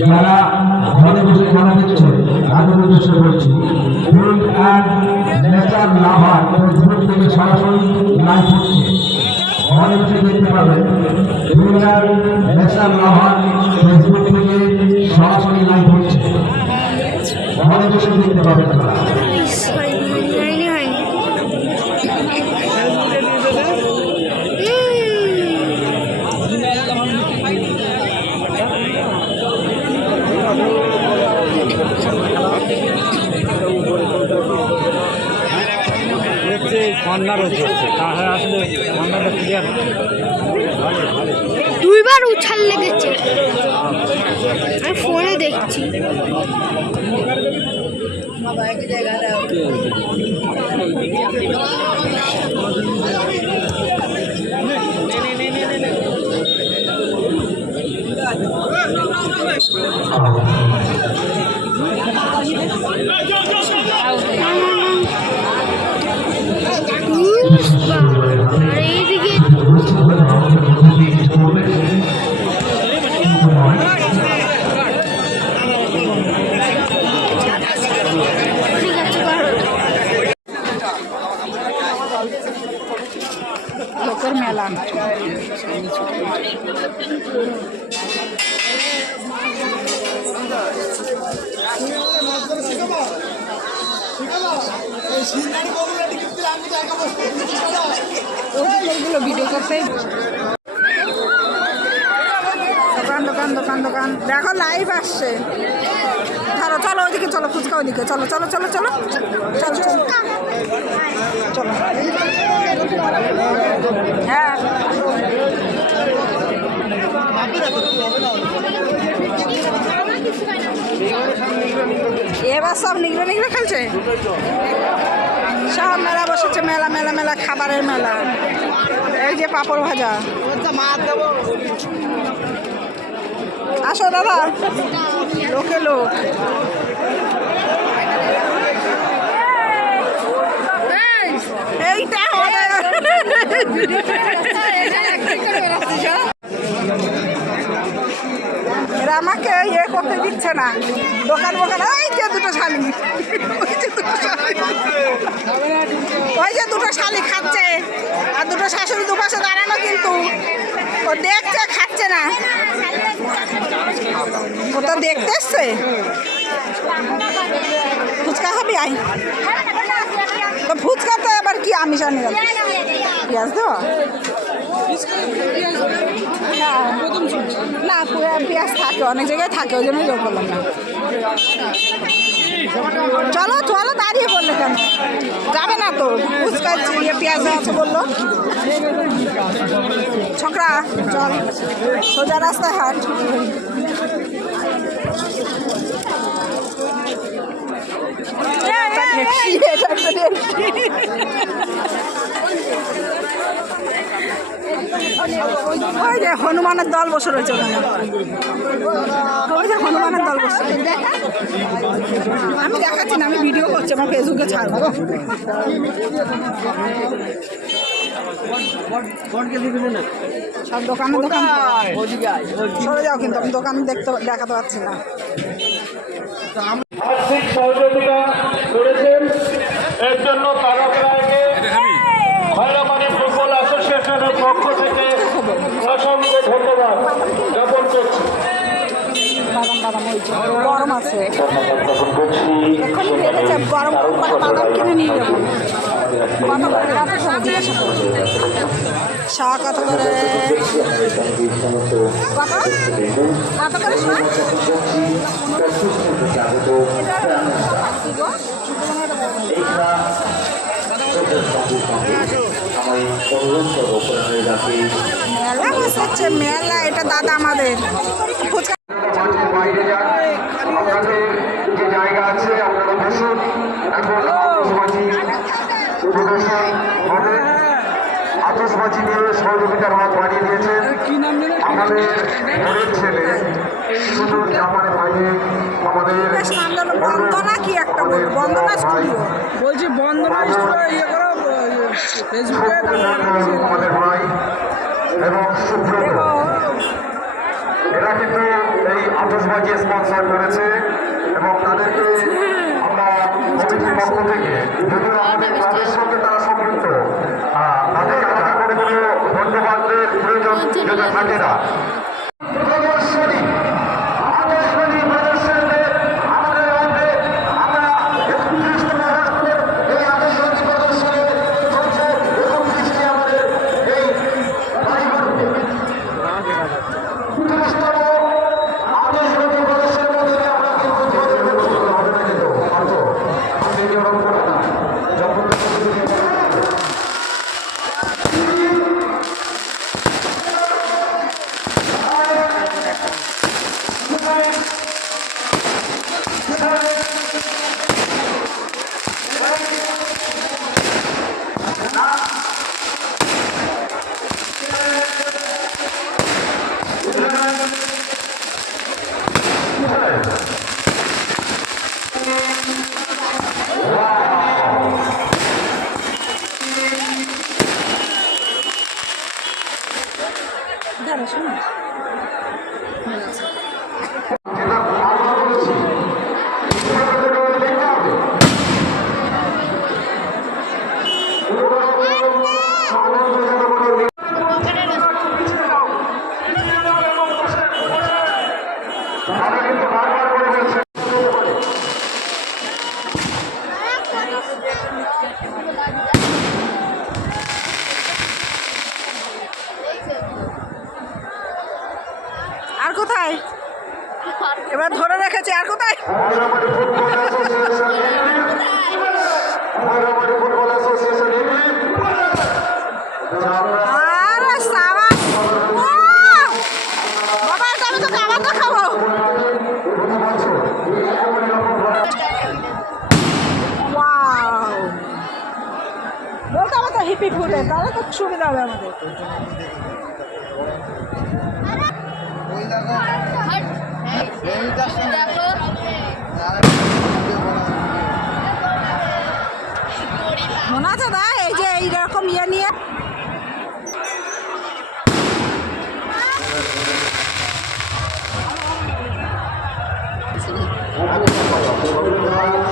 যারা ঘরে বসে খানা দিচ্ছে তাদের উদ্দেশ্যে বলছি, food and nature lover Facebook থেকে সরাসরি লাইভ হচ্ছে, ঘরে বসে দেখতে পাবেন। Food and nature lover Facebook থেকে সরাসরি লাইভ হচ্ছে, ঘরে বসে দেখতে পাবেন। দুইবার উছাল লেগেছে, আমি ফোনে দেখছি। আর এইদিকে লোকের মেলা। ভিডিও করতে দোকান দোকান দোকান দোকান দেখো লাইভ আসছে। ধরো চলো ওইদিকে, চলো ফুচকা ওইদিকে, চলো চলো চলো চলো চলো চলো চলো। হ্যাঁ এবার সব নিগড়ে নিগড়ে খেলছে, সব মেলা বসেছে, মেলা মেলা মেলা খাবারের মেলা। এই যে পাঁপড় ভাজা, আসো দাদা, লোকে লোক। এইটা এরা আমাকে ইয়ে করতে দিচ্ছে না, দোকান দোকান। ওই যে দুটো শালি, ওই যে দুটো শালি খাচ্ছে, আর দুটো শাশুড়ি দুপাশে দাঁড়ানো, কিন্তু ও দেখছে, খাচ্ছে না। ও তো দেখতে এসছে। ফুচকা খাবি? আই তো ফুচকা তো এবার কি আমিষ আনি পেঁয়াজ দেওয়া না, পেঁয়াজ থাকে, অনেক জায়গায় থাকে, ওই জন্য যোগ করলাম না। চলো চলো, দাঁড়িয়ে বললে কেন? যাবে না তো, ফুচকা পেঁয়াজ আছে বললো। ছোকরা চল, সোজা রাস্তায় হাট। ওই যে হনুমানের দল বসে রয়েছে ওখানে, ওই যে হনুমানের দল বসে। আমি দেখাচ্ছি না, আমি ভিডিও করছি, আমার ফেসবুকে ছাড়বো। সব দোকানে দোকান সরে যাও, কিন্তু আমি দোকান দেখাতে পারছি না। আর্থিক সহযোগিতা করেছেন, এর জন্য তারক রায়কে খয়রামানি ফুটবল অ্যাসোসিয়েশনের পক্ষ থেকে অসংখ্য ধন্যবাদ জ্ঞাপন করছি। গরম আছে, এখন বেড়েছে, গরম করে বাদাম কিনে নিয়ে যাবো। কত করে জিজ্ঞাসা করবো, শাক কত করে? কত কত করে শোন মেলা বসেছে মেলা, এটা দাদা আমাদের ফুচকা বাইরে যান, আপনাদের যে জায়গা আছে আপনারা বসুন। এখন আতশবাজি প্রদর্শন হবে। আতশবাজি নিয়ে সহযোগিতার হাত বাড়িয়ে দিয়েছেন আমাদের ঘরের ছেলে শুধু জামার ভাইয়ে আমাদের বেশ নাম জানো বন্দনা কি একটা বলবো, বন্দনা স্টুডিও বলছি বন্দনা স্টুডিও ইয়ে করো ফেসবুকে আমাদের ভাই এবং সুব্রত, এরা কিন্তু এই আতশবাজি স্পন্সর করেছে এবং তাদেরকে আমরা কমিটির পক্ষ থেকে যদিও আমাদের ক্লাবের সঙ্গে তারা সম্পৃক্ত, তাদেরকে আলাদা করে কোনো ধন্যবাদের প্রয়োজন যদি থাকে না। প্রদর্শনী আতশবাজি প্রদর্শনীতে আমাদের মধ্যে আমরা 31তম রাষ্ট্রের এই আতশবাজি প্রদর্শনী চলছে। 29টি আমাদের এই বাড়িঘরকে 30তম আতশবাজি প্রদর্শনীর মধ্যে দিয়ে আমরা কিন্তু হবে না, কিন্তু আপনি এরকম করবেন না যখন দাঁড়া শোনো যেটা বারবার বলেছি, শিক্ষকদের দেখতে হবে। তারা কিন্তু বারবার করে বলছে আর কোথায় এবার ধরে রেখেছে, আর কোথায় ময়ূরাবাড়ি ফুটবল অ্যাসোসিয়েশন ময়ূরাবাড়ি ফুটবল অ্যাসোসিয়েশন আরে সাবাস বাবা, এটা আমি তোকে আবার দেখাবো। ওয়াও, বলতে হবে তো হিপি ফুটে, তাহলে তো সুবিধা হবে আমাদের। মনে আছে দা এই যে এইরকম ইয়ে নিয়ে Thank you.